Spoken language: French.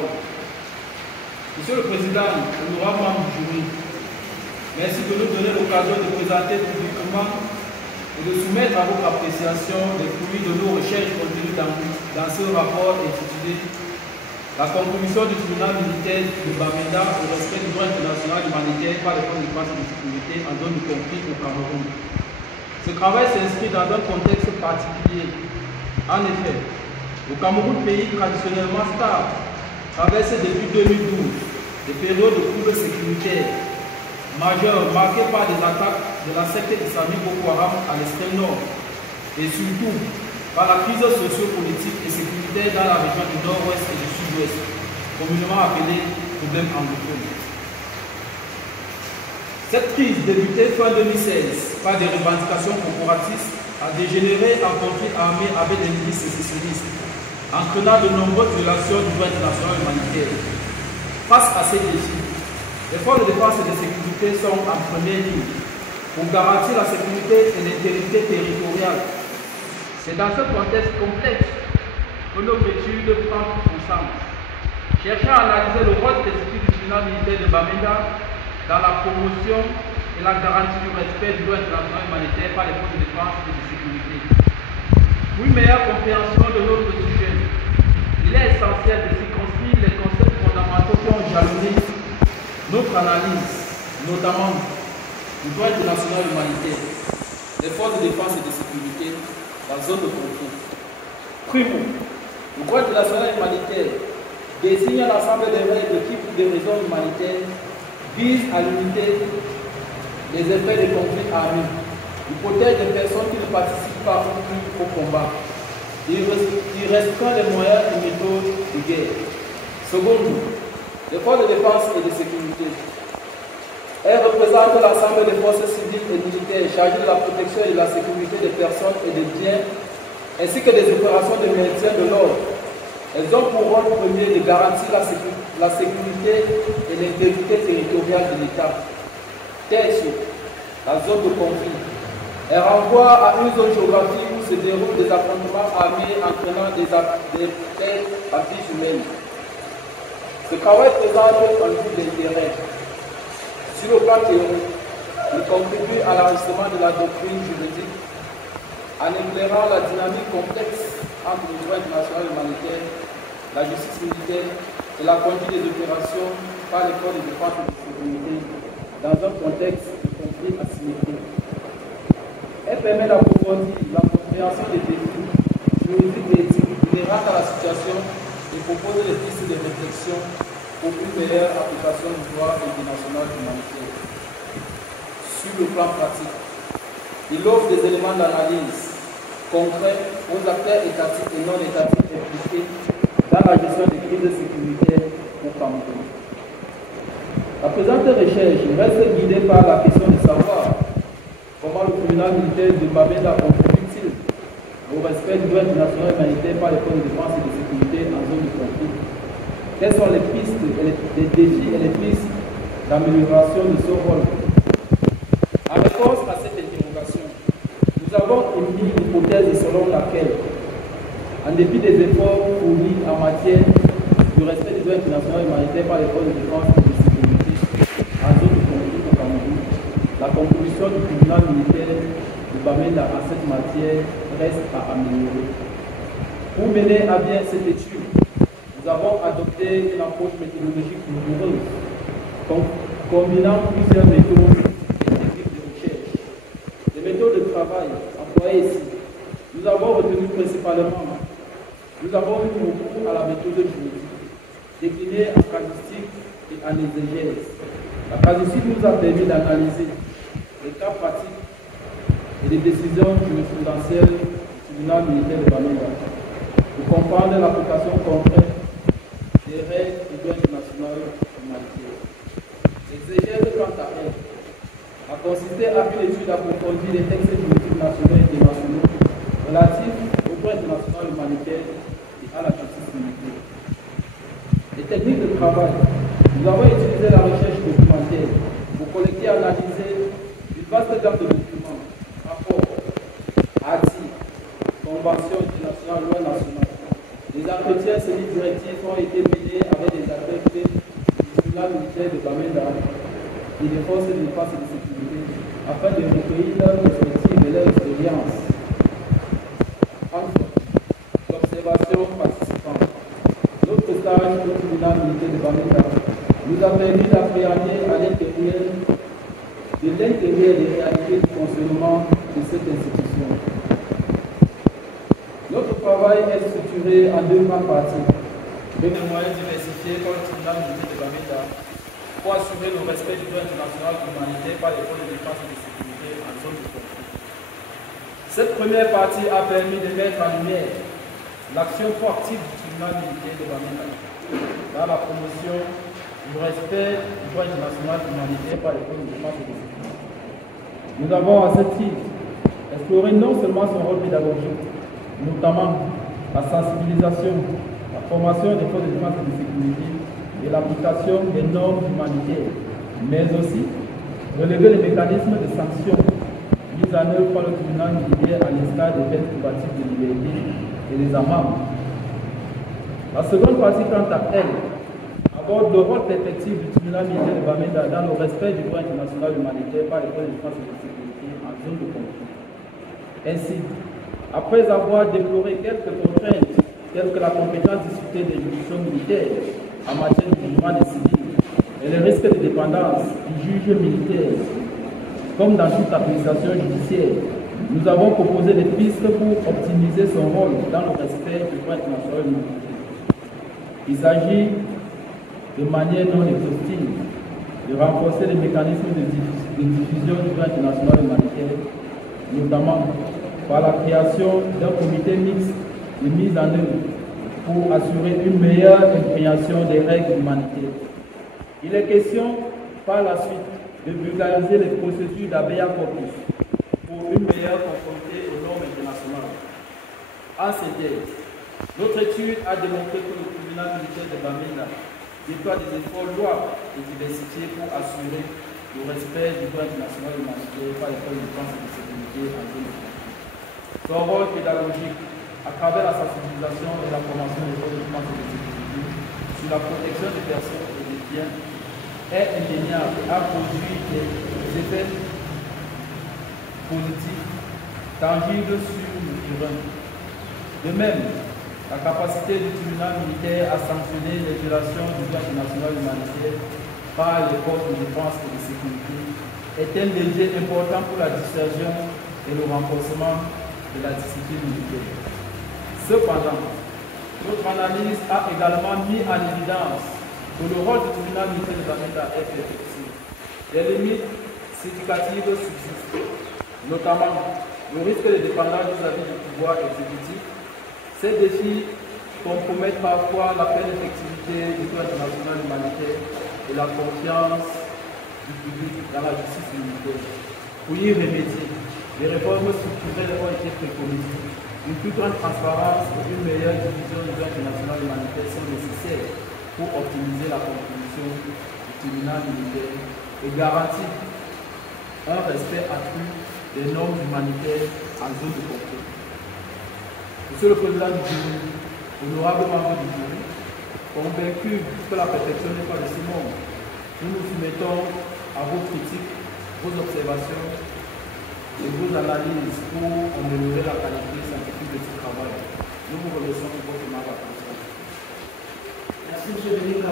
parole. Monsieur le Président, honorable membre du jury, merci de nous donner l'occasion de présenter publiquement et de soumettre à votre appréciation les fruits de nos recherches contenues dans ce rapport intitulé La contribution du tribunal militaire de Bamenda au respect du droit international humanitaire par les forces de défense et de sécurité en zone de conflit au Cameroun. Ce travail s'inscrit dans un contexte particulier. En effet, le Cameroun, pays traditionnellement stable, traverse depuis 2012 des périodes de troubles sécuritaires majeures marquées par des attaques de la secte islamique Boko Haram à l'extrême nord et surtout par la crise socio-politique et sécuritaire dans la région du nord-ouest et du sud-ouest, communément appelée problème anglophone. Cette crise débutée fin 2016 par des revendications corporatistes a dégénéré en conflit armé avec des milices sécessionnistes, entraînant de nombreuses violations du droit international humanitaire. Face à ces défis, les forces de défense et de sécurité sont en première ligne pour garantir la sécurité et l'intégrité territoriale. C'est dans ce contexte complexe que notre étude prend son sens, cherchant à analyser le rôle spécifique du tribunal militaire de Bamenda dans la promotion et la garantie du respect du droit international humanitaire par les forces de défense et de sécurité. Pour une meilleure compréhension de notre sujet, il est essentiel de circonscrire les concepts fondamentaux qui ont jalonné notre analyse, notamment du droit international humanitaire, les forces de défense et de sécurité, la zone de conflit. Primo, le droit international humanitaire désigne l'ensemble des règles qui, pour des raisons humanitaires, visent à limiter les effets des conflits armés. Il protège les personnes qui ne participent pas au combat. Il restreint les moyens et méthodes de guerre. Secondo, les forces de défense et de sécurité. Elles représentent l'ensemble des forces civiles et militaires chargées de la protection et de la sécurité des personnes et des biens, ainsi que des opérations de maintien de l'ordre. Elles ont pour rôle premier de garantir la sécurité et l'intégrité territoriale de l'État. Tertiaire, la zone de conflit. Elle renvoie à une zone géographique où se déroulent des affrontements armés entraînant des pertes à vie humaine. Ce travail présente un but d'intérêt. Sur le plan théorique, il contribue à l'enrichissement de la doctrine juridique en éclairant la dynamique complexe entre le droit international humanitaire, la justice militaire et la conduite des opérations par les corps de défense et de sécurité dans un contexte de conflit asymétrique. Elle permet d'approfondir la compréhension des défis juridiques et éthiques inhérents à la situation et propose des pistes de réflexion pour une meilleure application du droit international humanitaire. Sur le plan pratique, il offre des éléments d'analyse concrets aux acteurs étatiques et non étatiques impliqués dans la gestion des crises sécuritaires au Cameroun. La présente recherche reste guidée par la question de savoir comment le tribunal militaire de Bamenda contribue-t-il au respect du droit international humanitaire par les forces de défense et de sécurité en zone de conflit. Quelles sont les pistes, les défis et les pistes d'amélioration de ce rôle? En réponse à cette interrogation, nous avons émis l'hypothèse selon laquelle, en dépit des efforts fournis en matière du respect du droit international humanitaire par les forces de défense et de sécurité en zone de conflit au Cameroun, la contribution du tribunal militaire de Bamenda en cette matière reste à améliorer. Pour mener à bien cette étude, nous avons adopté une approche méthodologique rigoureuse, combinant plusieurs méthodes et techniques de recherche. Les méthodes de travail employées ici, nous avons retenu principalement, nous avons eu recours à la méthode juridique, déclinée en casuistique et en exégèse. La casuistique nous a permis d'analyser les cas pratiques et les décisions jurisprudentielles du tribunal militaire de Bamenda, pour comprendre l'application concrète des règles du droit international humanitaire. L'exégèse, quant à elle, a consisté à une étude approfondie des textes juridiques nationaux et internationaux relatifs au droit international humanitaire et à la justice militaire. Les techniques de travail, nous avons utilisé la recherche documentaire pour collecter et analyser une vaste gamme de documents, rapports, articles, conventions internationales, lois nationales, des entretiens semi-directifs ont été menés avec des adeptes du tribunal militaire de Bamenda et des forces de défense et de sécurité afin de recueillir leurs perspectives et leur expérience. Enfin, l'observation participante. Notre stage au tribunal militaire de Bamenda nous a permis d'appréhender à l'intérieur des réalités du fonctionnement de cette institution. Notre travail est structuré en deux grandes parties. Avec des moyens diversifiés par le tribunal militaire de Bamenda pour assurer le respect du droit international humanitaire par les forces de défense et de sécurité en zone de conflit. Cette première partie a permis de mettre en lumière l'action proactive du tribunal militaire de Bamenda dans la promotion du respect du droit international humanitaire par les forces de défense et de sécurité. Nous avons à ce titre exploré non seulement son rôle pédagogique, notamment la sensibilisation, la formation des forces de défense et de sécurité et l'application des normes humanitaires, mais aussi relever les mécanismes de sanctions mis en œuvre par le tribunal militaire à l'instar des peines privatives de liberté et des amendes. La seconde partie, quant à elle, aborde le rôle effectif du tribunal militaire de Bamenda dans le respect du droit international humanitaire par les forces de défense et de sécurité en zone de conflit. Ainsi, après avoir déploré quelques contraintes telles que la compétence discutée des juridictions militaires en matière de jugement des civils et les risques de dépendance du juge militaire, comme dans toute administration judiciaire, nous avons proposé des pistes pour optimiser son rôle dans le respect du droit international humanitaire. Il s'agit de manière non exhaustive de renforcer les mécanismes de diffusion du droit international humanitaire, notamment par la création d'un comité mixte de mise en œuvre pour assurer une meilleure imprégnation des règles humanitaires. Il est question par la suite de vulgariser les procédures d'habeas corpus pour une meilleure conformité aux normes internationales. En synthèse, notre étude a démontré que le tribunal militaire de Bamenda déploie des efforts louables et diversifiés pour assurer le respect du droit international humanitaire par les forces de défense et de sécurité en zone de conflit. Son rôle pédagogique, à travers la sensibilisation et la formation des forces de défense et de sécurité sur la protection des personnes et des biens, est indéniable et a produit des effets positifs, tangibles sur le terrain. De même, la capacité du tribunal militaire à sanctionner les violations du droit international humanitaire par les forces de défense et de sécurité est un levier important pour la dissuasion et le renforcement de la discipline militaire. Cependant, notre analyse a également mis en évidence que le rôle du tribunal militaire de Bamenda est perfectible. Des limites significatives subsistent, notamment le risque de dépendance vis-à-vis du pouvoir exécutif. Ces défis compromettent parfois la pleine effectivité du droit international humanitaire et la confiance du public dans la justice militaire. Pour y remédier, les réformes structurelles ont été préconisées. Une plus grande transparence et une meilleure diffusion du droit international humanitaire sont nécessaires pour optimiser la contribution du tribunal militaire et garantir un respect accru des normes humanitaires en zone de conflit. Monsieur le Président du jury, honorable membre du jury, convaincu que la perfection n'est pas de ce monde, nous nous soumettons à vos critiques, vos observations et vos analyses pour améliorer la qualité scientifique de ce travail. Nous vous remercions pour votre attention. Merci, M.